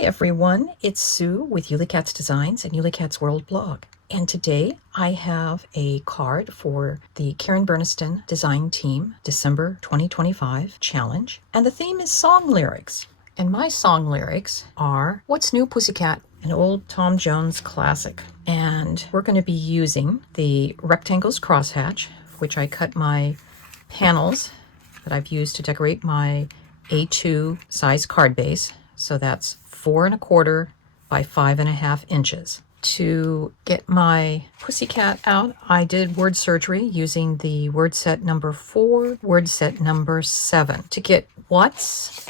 Hi everyone, it's Sue with Ully Cat's Designs and Ully Cat's World blog. And today I have a card for the Karen Burniston Design Team December 2025 Challenge. And the theme is song lyrics. And my song lyrics are What's New Pussycat? An old Tom Jones classic. And we're going to be using the Rectangles crosshatch, which I cut my panels that I've used to decorate my A2 size card base. So that's 4 1/4 by 5 1/2 inches. To get my pussycat out, I did word surgery using the word set number 4, word set number 7. To get what's,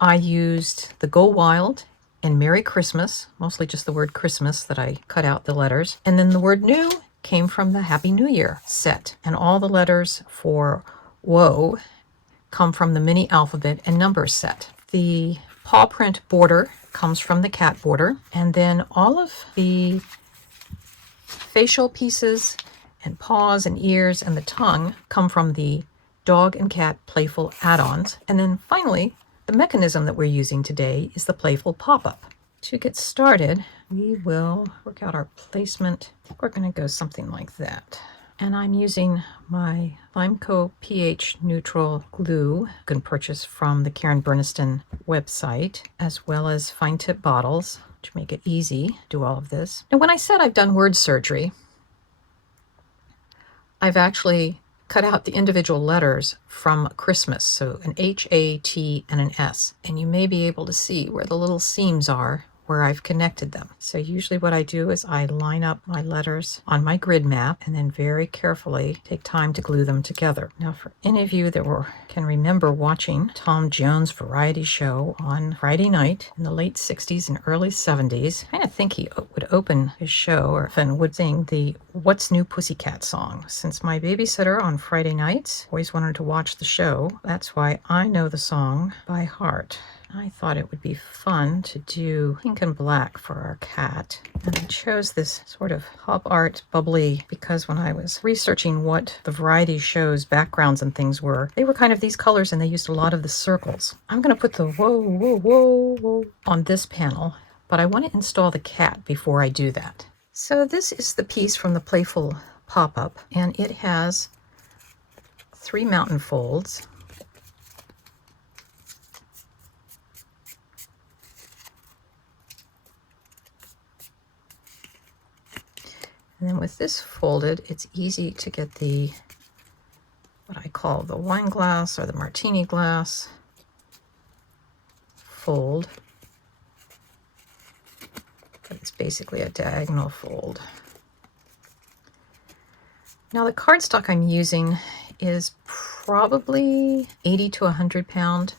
I used the Go Wild and Merry Christmas, mostly just the word Christmas that I cut out the letters. And then the word new came from the Happy New Year set. And all the letters for whoa come from the mini alphabet and numbers set. The paw print border comes from the cat border, and then all of the facial pieces and paws and ears and the tongue come from the dog and cat playful add-ons. And then finally, the mechanism that we're using today is the playful pop-up. To get started, we will work out our placement. I think we're going to go something like that. And I'm using my Limeco pH neutral glue you can purchase from the Karen Burniston website, as well as fine tip bottles to make it easy to do all of this. And when I said I've done word surgery, I've actually cut out the individual letters from Christmas, so an H, A, T, and an S. And you may be able to see where the little seams are where I've connected them. So usually what I do is I line up my letters on my grid map and then very carefully take time to glue them together. Now, for any of you that can remember watching Tom Jones' variety show on Friday night in the late 60s and early 70s, I kind of think he would open his show or often would sing the What's New Pussycat song. Since my babysitter on Friday nights always wanted to watch the show, that's why I know the song by heart. I thought it would be fun to do pink and black for our cat. And I chose this sort of pop art bubbly because when I was researching what the variety show's backgrounds and things were, they were kind of these colors and they used a lot of the circles. I'm going to put the whoa, whoa, whoa, whoa on this panel, but I want to install the cat before I do that. So this is the piece from the Playful Pop-Up, and it has 3 mountain folds. And then with this folded, it's easy to get the, what I call the wine glass or the martini glass fold. But it's basically a diagonal fold. Now the cardstock I'm using is probably 80 to 100 pound.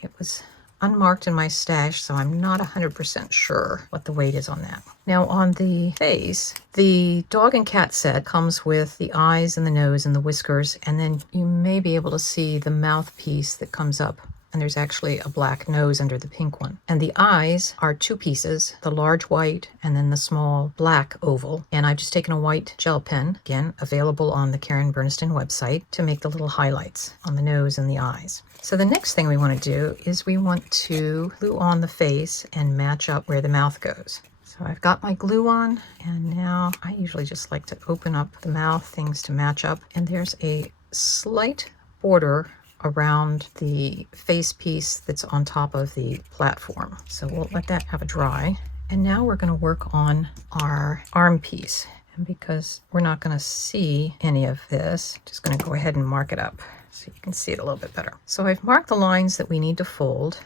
It was unmarked in my stash, so I'm not 100% sure what the weight is on that. Now on the face, the dog and cat set comes with the eyes and the nose and the whiskers, and then you may be able to see the mouthpiece that comes up. And there's actually a black nose under the pink one. And the eyes are 2 pieces, the large white and then the small black oval. And I've just taken a white gel pen, again, available on the Karen Burniston website, to make the little highlights on the nose and the eyes. So the next thing we want to do is we want to glue on the face and match up where the mouth goes. So I've got my glue on, and now I usually just like to open up the mouth things to match up. And there's a slight border around the face piece that's on top of the platform. So we'll let that have a dry. And now we're going to work on our arm piece. And because we're not going to see any of this, just going to go ahead and mark it up so you can see it a little bit better. So I've marked the lines that we need to fold.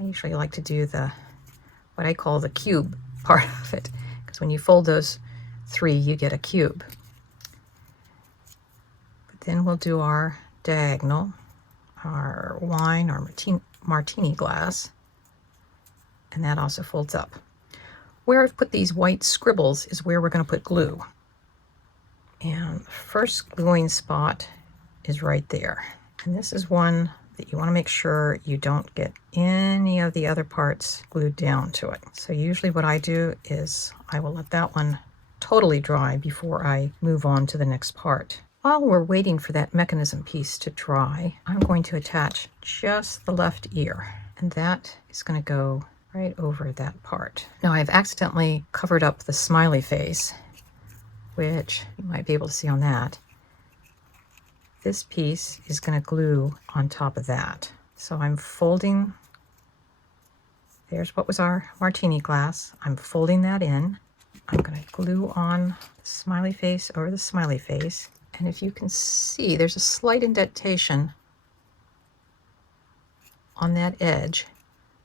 I usually like to do what I call the cube part of it, because when you fold those 3, you get a cube. But then we'll do our diagonal, our wine, our martini glass, and that also folds up. Where I've put these white scribbles is where we're going to put glue. And the first gluing spot is right there. And this is one that you want to make sure you don't get any of the other parts glued down to it. So usually what I do is I will let that one totally dry before I move on to the next part. While we're waiting for that mechanism piece to dry, I'm going to attach just the left ear. and that is going to go right over that part. Now I've accidentally covered up the smiley face, which you might be able to see on that. This piece is going to glue on top of that. So I'm folding, there's what was our martini glass. I'm folding that in. I'm going to glue on the smiley face over the smiley face. And if you can see, there's a slight indentation on that edge,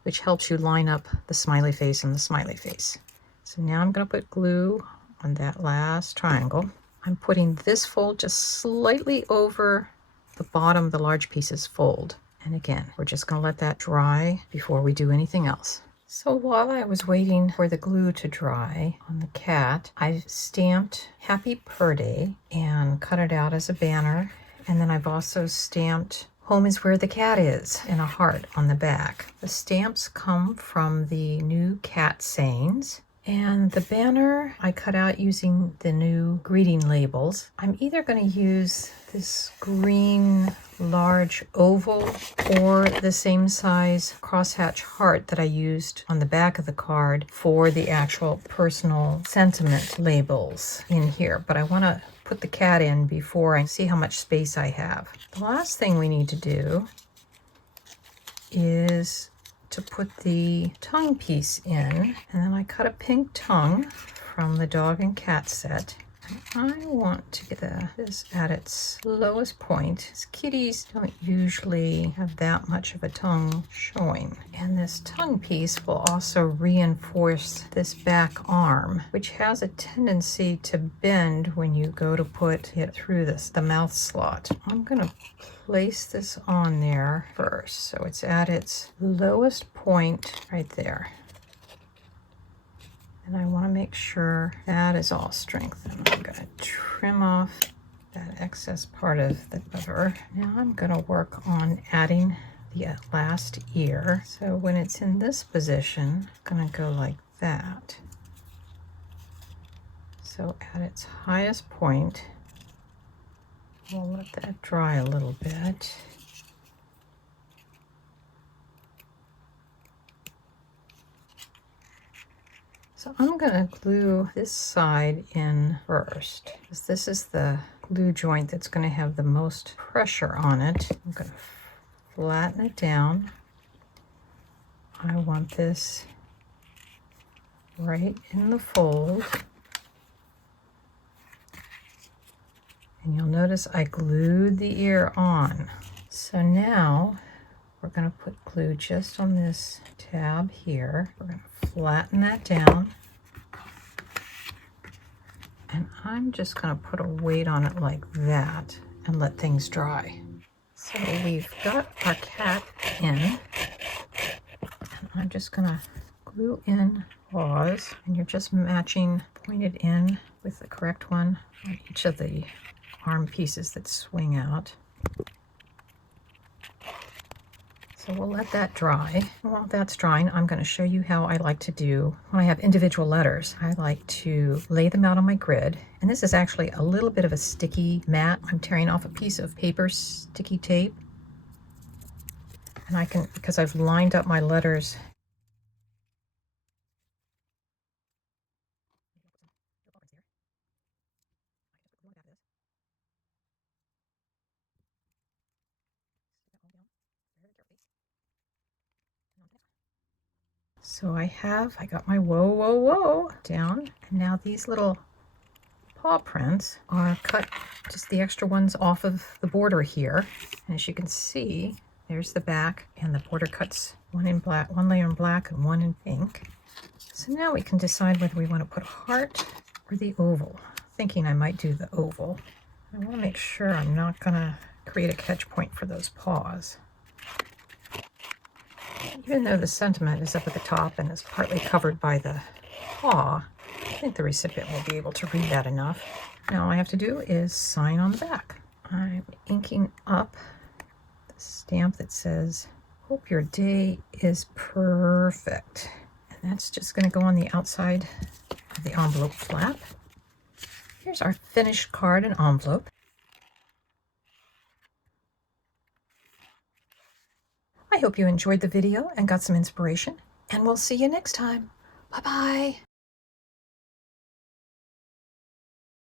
which helps you line up the smiley face and the smiley face. So now I'm going to put glue on that last triangle. I'm putting this fold just slightly over the bottom, the large pieces fold. And again, we're just going to let that dry before we do anything else. So while I was waiting for the glue to dry on the cat, I stamped Happy Purr Day and cut it out as a banner. And then I've also stamped Home is Where the Cat Is in a heart on the back. The stamps come from the new cat sayings. And the banner I cut out using the new greeting labels. I'm either going to use this green large oval or the same size crosshatch heart that I used on the back of the card for the actual personal sentiment labels in here. But I want to put the cat in before I see how much space I have. The last thing we need to do is to put the tongue piece in, and then I cut a pink tongue from the dog and cat set. And I want to get this at its lowest point. Kitties don't usually have that much of a tongue showing. And this tongue piece will also reinforce this back arm, which has a tendency to bend when you go to put it through the mouth slot. I'm going to place this on there first, so it's at its lowest point right there. And I want to make sure that is all strengthened. I'm going to trim off that excess part of the cover. Now I'm going to work on adding the last ear. So when it's in this position, I'm going to go like that. So at its highest point, we'll let that dry a little bit. So I'm going to glue this side in first, because this is the glue joint that's going to have the most pressure on it. I'm going to flatten it down. I want this right in the fold. And you'll notice I glued the ear on. So now we're going to put glue just on this tab here. We're going to flatten that down. And I'm just going to put a weight on it like that and let things dry. So we've got our cat in. And I'm just going to glue in paws. And you're just matching pointed in with the correct one on each of the arm pieces that swing out. So we'll let that dry. And while that's drying, I'm going to show you how I like to do when I have individual letters. I like to lay them out on my grid. And this is actually a little bit of a sticky mat. I'm tearing off a piece of paper sticky tape. And I can, because I've lined up my letters. So I got my whoa, whoa, whoa down. And now these little paw prints are cut, just the extra ones off of the border here. And as you can see, there's the back, and the border cuts one in black, one layer in black and one in pink. So now we can decide whether we want to put a heart or the oval. Thinking I might do the oval. I want to make sure I'm not going to create a catch point for those paws. Even though the sentiment is up at the top and is partly covered by the paw, I think the recipient will be able to read that enough. Now all I have to do is sign on the back. I'm inking up the stamp that says, "Hope your day is perfect." And that's just going to go on the outside of the envelope flap. Here's our finished card and envelope. I I hope you enjoyed the video and got some inspiration, and we'll see you next time. Bye-bye.